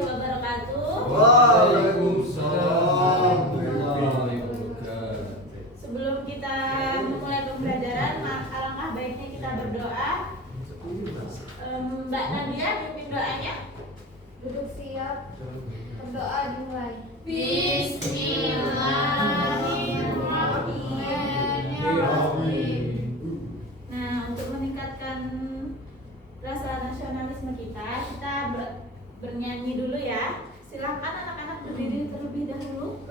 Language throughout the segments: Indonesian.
warahmatullahi wabarakatuh. Waalaikumsalam. Sebelum kita memulai pembelajaran, alangkah baiknya kita berdoa. Mbak Nadia, pimpin doanya. Duduk siap, berdoa dimulai. Bismillahirrahmanirrahim. Nah, untuk meningkatkan rasa nasionalisme kita bernyanyi dulu ya. Silahkan anak-anak berdiri terlebih dahulu.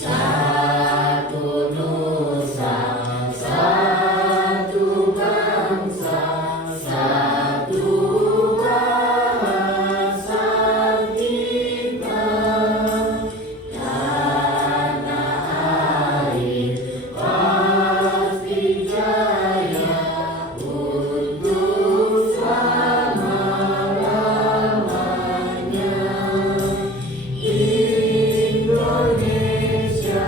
Satu nusa, satu bangsa, satu bahasa kita. Tanah air pasti jaya untuk selama-lamanya. Indonesia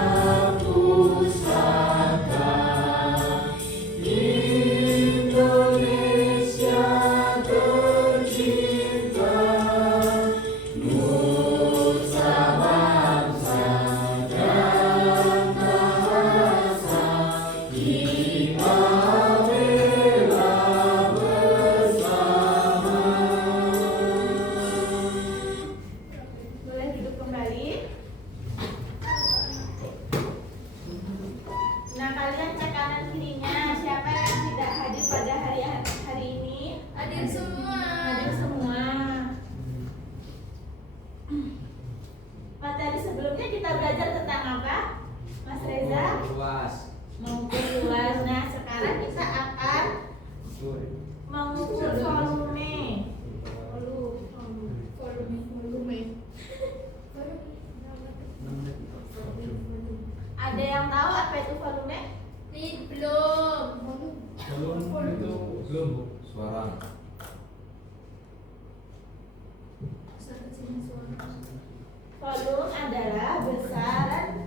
pusaka, Indonesia tercinta, nusa bangsa dan bahasa kita bela bersama. Boleh duduk kembali. Nah, kalian cek kanan kirinya. Siapa yang tidak hadir pada hari ini? Hadir semua. Hadir semua. Materi sebelumnya kita belajar tentang apa? Mas Reza? Luas. Mengukur luas. Nah, sekarang kita akan mengukur volume. Ada yang tahu apa itu volume? Belum. Belum itu belum Bu. Suara. Volume adalah besaran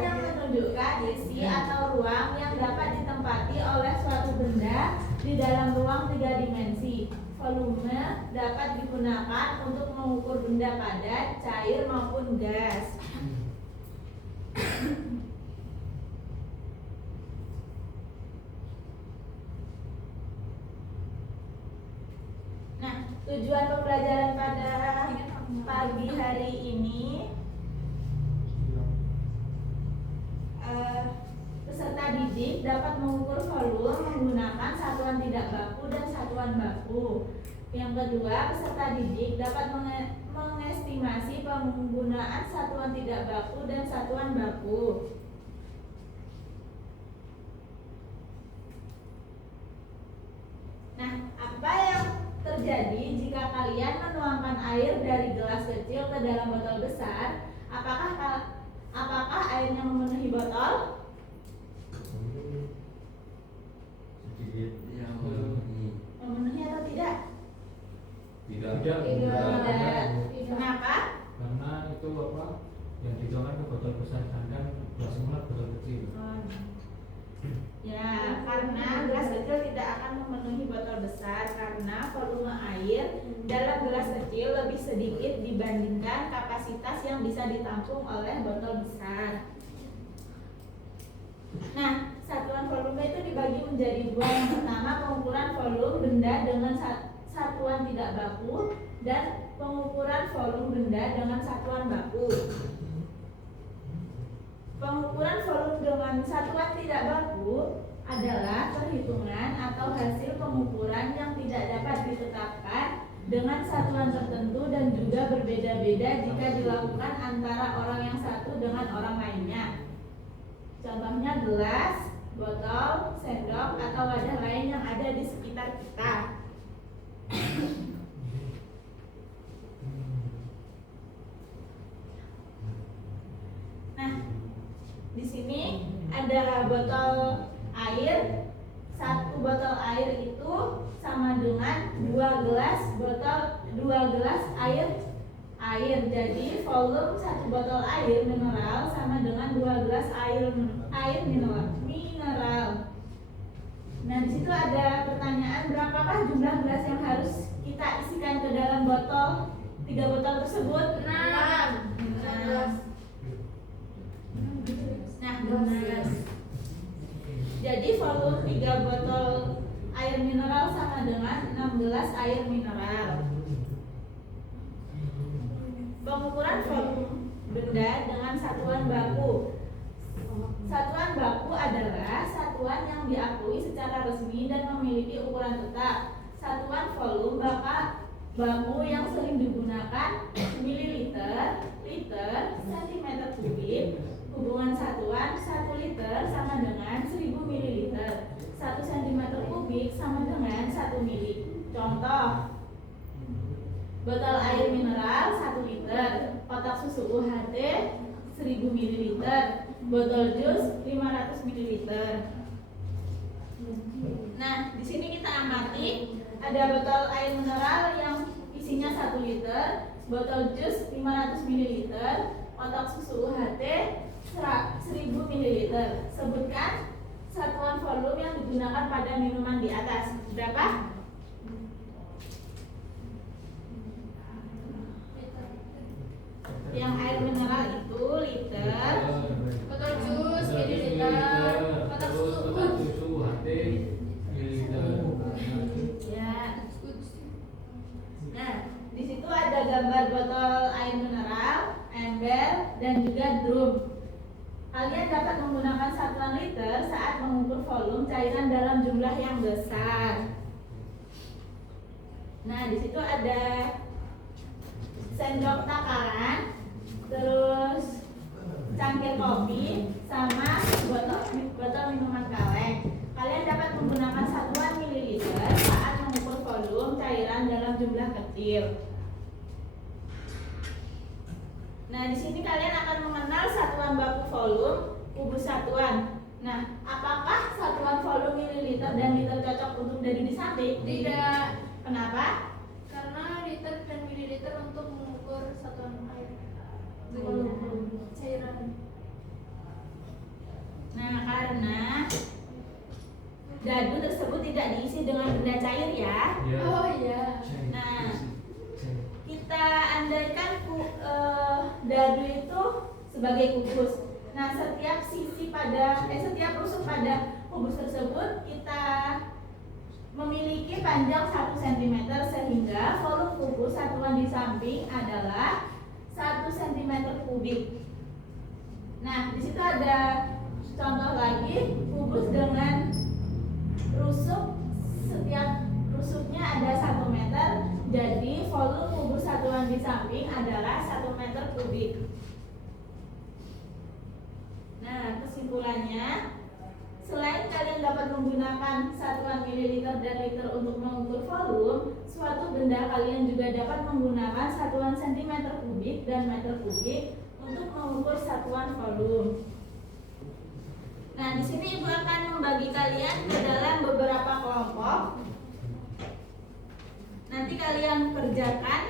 yang menunjukkan isi atau ruang yang dapat ditempati oleh suatu benda di dalam ruang 3 dimensi. Volume dapat digunakan untuk mengukur benda padat, cair maupun gas. Nah, tujuan pembelajaran pada pagi hari ini, peserta didik dapat mengukur volume menggunakan satuan tidak baku dan satuan baku. Yang kedua, peserta didik dapat mengestimasi penggunaan satuan tidak baku dan satuan baku. Nah, apa yang terjadi jika kalian menuangkan air dari gelas kecil ke dalam botol besar? Apakah airnya memenuhi botol? Sedikit yang Memenuhi atau tidak? tidak. Tidak. Kenapa? Karena itu apa yang dituangkan ke botol besar, sedangkan gelas mulut botol kecil. Ya, karena gelas kecil tidak akan memenuhi botol besar karena volume air dalam gelas kecil lebih sedikit dibandingkan kapasitas yang bisa ditampung oleh botol besar. Nah, satuan volume itu dibagi menjadi dua. Yang pertama, pengukuran volume benda dengan satuan tidak baku dan pengukuran volume benda dengan satuan baku. Pengukuran volume dengan satuan tidak baku adalah perhitungan atau hasil pengukuran yang tidak dapat ditetapkan dengan satuan tertentu dan juga berbeda-beda jika dilakukan antara orang yang satu dengan orang lainnya. Contohnya gelas, botol, sendok, atau wadah lain yang ada di sekitar kita. Nah, di sini ada botol air. Satu botol air itu sama dengan 2 gelas air air. Jadi volume satu botol air mineral sama dengan 2 gelas air mineral. Nah, di situ ada pertanyaan, berapakah jumlah gelas yang harus kita isikan ke dalam botol 3 botol tersebut? 6. Nah, benar. Jadi volume 3 botol air mineral sama dengan 6 gelas air mineral. Pengukuran volume benda dengan satuan baku. Satuan baku adalah satuan yang diakui secara resmi dan memiliki ukuran tetap. Satuan volume baku yang sering digunakan mililiter, liter, sentimeter kubik. Hubungan satuan 1 liter sama dengan 1000 mililiter. 1 cm kubik sama dengan 1 mili. Contoh, botol air mineral 1 liter, kotak susu UHT 1000 ml, botol jus 500 ml. Nah, di sini kita amati ada botol air mineral yang isinya 1 liter, botol jus 500 ml, kotak susu UHT 1000 ml. Sebutkan satuan volume yang digunakan pada minuman di atas. Berapa? Yang air mineral itu liter, Botol jus mililiter, kotak susu HT mililiter. ya. Nah, di situ ada gambar botol air mineral, ember, dan juga drum. Kalian dapat menggunakan satuan liter saat mengukur volume cairan dalam jumlah yang besar. Nah, di situ ada sendok takaran, terus cangkir kopi, sama botol minuman kaleng. Kalian dapat menggunakan satuan mililiter saat mengukur volume cairan dalam jumlah kecil. Nah, di sini kalian akan mengenal satuan baku volume, kubus satuan. Nah, apakah satuan volume mililiter dan liter cocok untuk dari di samping? Tidak, Kenapa? karena liter dan mililiter untuk mengukur satuan air cairan. Nah, karena dadu tersebut tidak diisi dengan benda cair ya. Oh iya. Nah, kita andaikan dadu itu sebagai kubus. Nah, setiap rusuk pada kubus tersebut kita memiliki panjang 1 cm sehingga volume kubus satuan di samping adalah 1 cm kubik. Nah, di situ ada contoh lagi kubus dengan rusuk, setiap rusuknya ada 1 meter, jadi volume kubus satuan di samping adalah 1 meter kubik. Nah, kesimpulannya, selain kalian dapat menggunakan satuan mililiter dan liter untuk mengukur volume, suatu benda kalian juga dapat menggunakan satuan cm kubik dan meter kubik untuk mengukur satuan volume. Nah, di sini Ibu akan membagi kalian ke dalam beberapa kelompok. Nanti kalian kerjakan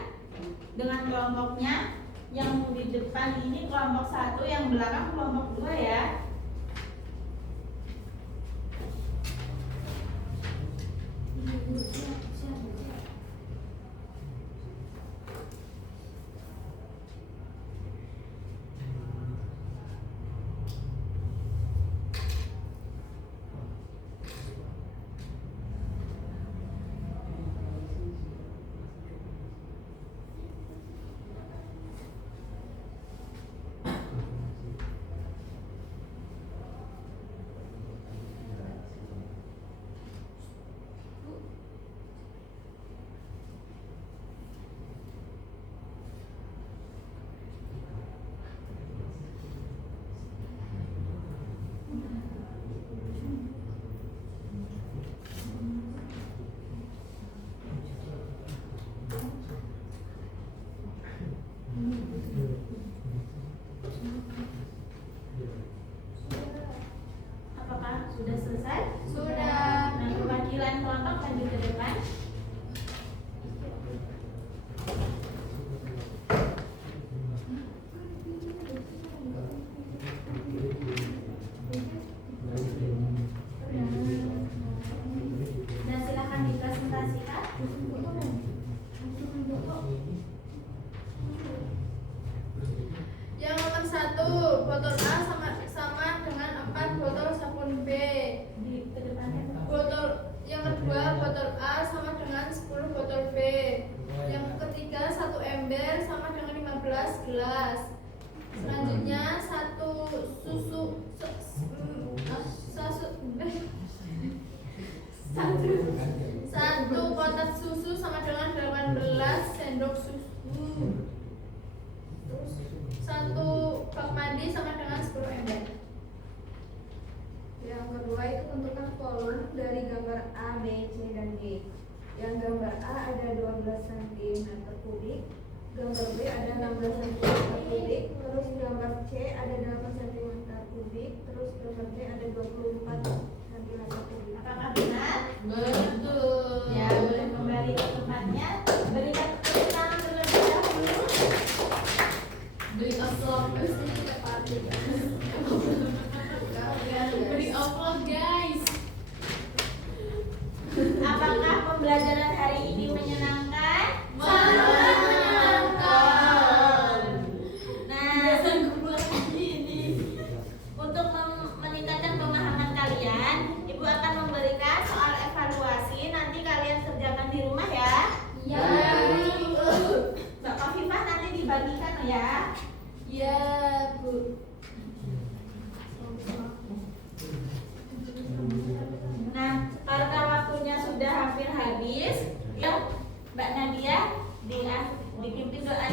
dengan kelompoknya. Yang di depan ini kelompok 1, yang belakang kelompok 2 ya. Waktunya satu kotak susu sama dengan 18 sendok susu. Terus satu bak mandi sama dengan 10 ember. Yang kedua itu tentukan volume dari gambar A, B, C, dan D. Yang gambar A ada 12 cm kubik, gambar B ada 16 cm kubik, terus gambar C ada 8 cm kubik, terus gambar D ada 24 cm kubik. Apakah benar? Betul. Ya, boleh kembali ke tempatnya. Berikan tepuk tangan terlebih dahulu. Beri upload Beri upload guys. Apakah pembelajaran hari ini menyenangkan? Menyenangkan. Nah, untuk meningkatkan pemahaman kalian, Ibu akan memberikan soal evaluasi. Nanti kalian kerjakan di rumah ya. Ya. Mbak Kofifah nanti dibagikan ya. Ya, Bu. Nah, karena waktunya sudah hampir habis, ya Mbak Nadia dipimpin doa